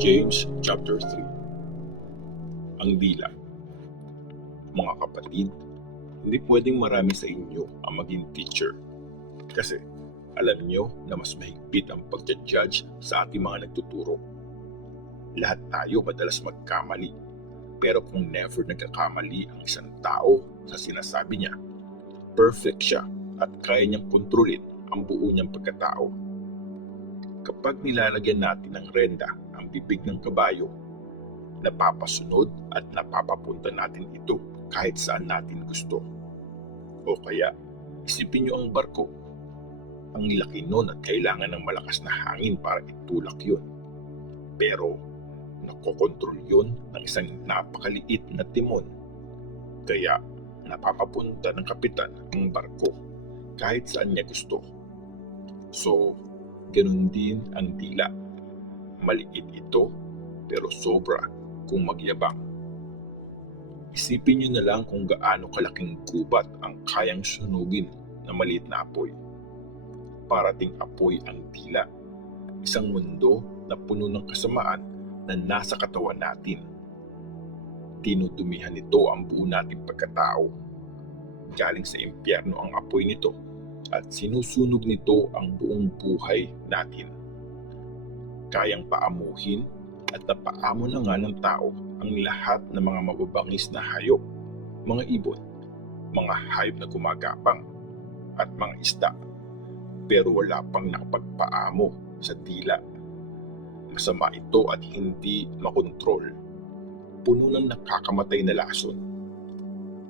James chapter 3. Ang dila. Mga kapatid, hindi pwedeng marami sa inyo ang maging teacher. Kasi alam nyo na mas mahigpit ang pagja-judge sa ating mga nagtuturo. Lahat tayo madalas magkamali. Pero kung never nagkakamali ang isang tao sa sinasabi niya, perfect siya at kaya niyang kontrolin ang buo niyang pagkatao. Kapag nilalagyan natin ng renda ang bibig ng kabayo, napapasunod at napapapunta natin ito kahit saan natin gusto. O kaya, isipin niyo ang barko. Ang laki nun at kailangan ng malakas na hangin para itulak yun. Pero, nakokontrol yun ng isang napakaliit na timon. Kaya, napapapunta ng kapitan ang barko kahit saan niya gusto. So, ganun din ang dila. Maliit ito, pero sobra kung magyabang. Isipin niyo na lang kung gaano kalaking gubat ang kayang sunugin na maliit na apoy. Parating apoy ang dila, isang mundo na puno ng kasamaan na nasa katawan natin. Tinudumihan nito ang buo nating pagkatao. Galing sa impyerno ang apoy nito at sinusunog nito ang buong buhay natin. Kayang paamuhin at napaamo na nga ng tao ang lahat ng mga mababangis na hayop, mga ibon, mga hayop na gumagapang, at mga isda. Pero wala pang nakapagpaamo sa dila. Masama ito at hindi makontrol. Puno ng nakakamatay na lason.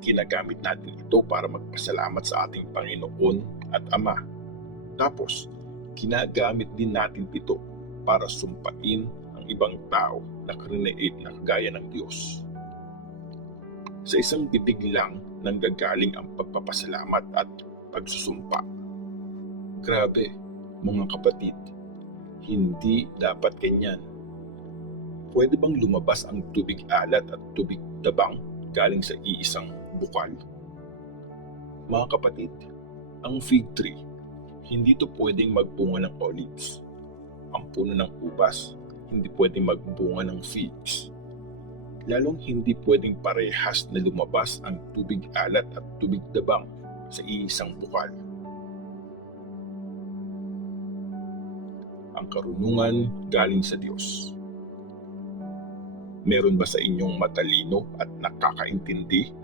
Ginagamit natin ito para magpasalamat sa ating Panginoon at Ama. Tapos, ginagamit din natin ito para sumpain ang ibang tao na create na kagaya ng Diyos. Sa isang bibig lang nanggagaling ang pagpapasalamat at pagsusumpa. Grabe, mga kapatid, hindi dapat ganyan. Pwede bang lumabas ang tubig alat at tubig tabang galing sa iisang bukal? Mga kapatid, ang fig tree, hindi ito pwedeng magbunga ng olives. Ang puno ng ubas, hindi pwedeng magbunga ng figs. Lalong hindi pwedeng parehas na lumabas ang tubig alat at tubig tabang sa iisang bukal. Ang karunungan galing sa Diyos. Meron ba sa inyong matalino at nakakaintindi?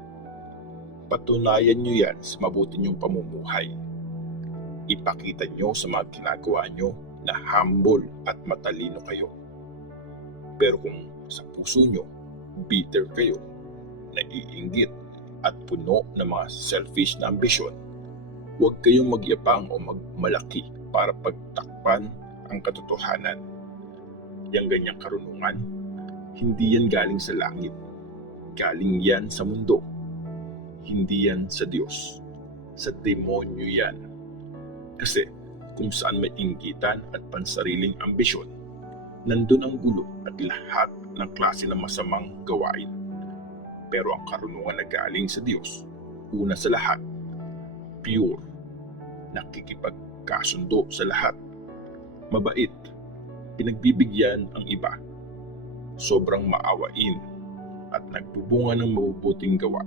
Patunayan nyo yan sa mabuti nyong pamumuhay. Ipakita nyo sa mga ginagawa nyo na humble at matalino kayo. Pero kung sa puso nyo, bitter kayo, naiinggit at puno ng mga selfish na ambisyon, huwag kayong magyabang o magmalaki para pagtakpan ang katotohanan. Yang ganyang karunungan, hindi yan galing sa langit. Galing yan sa mundo. Hindi yan sa Diyos. Sa demonyo yan. Kasi kung saan may inggitan at pansariling ambisyon, nandun ang gulo at lahat ng klase ng masamang gawain. Pero ang karunungan na galing sa Diyos, una sa lahat, pure, nakikipagkasundo sa lahat, mabait, pinagbibigyan ang iba, sobrang maawain, at nagbubunga ng mabubuting gawa,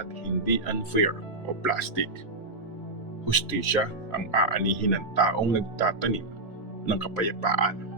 at hindi unfair o plastic. Hustisya ang aanihin ng taong nagtatanim ng kapayapaan.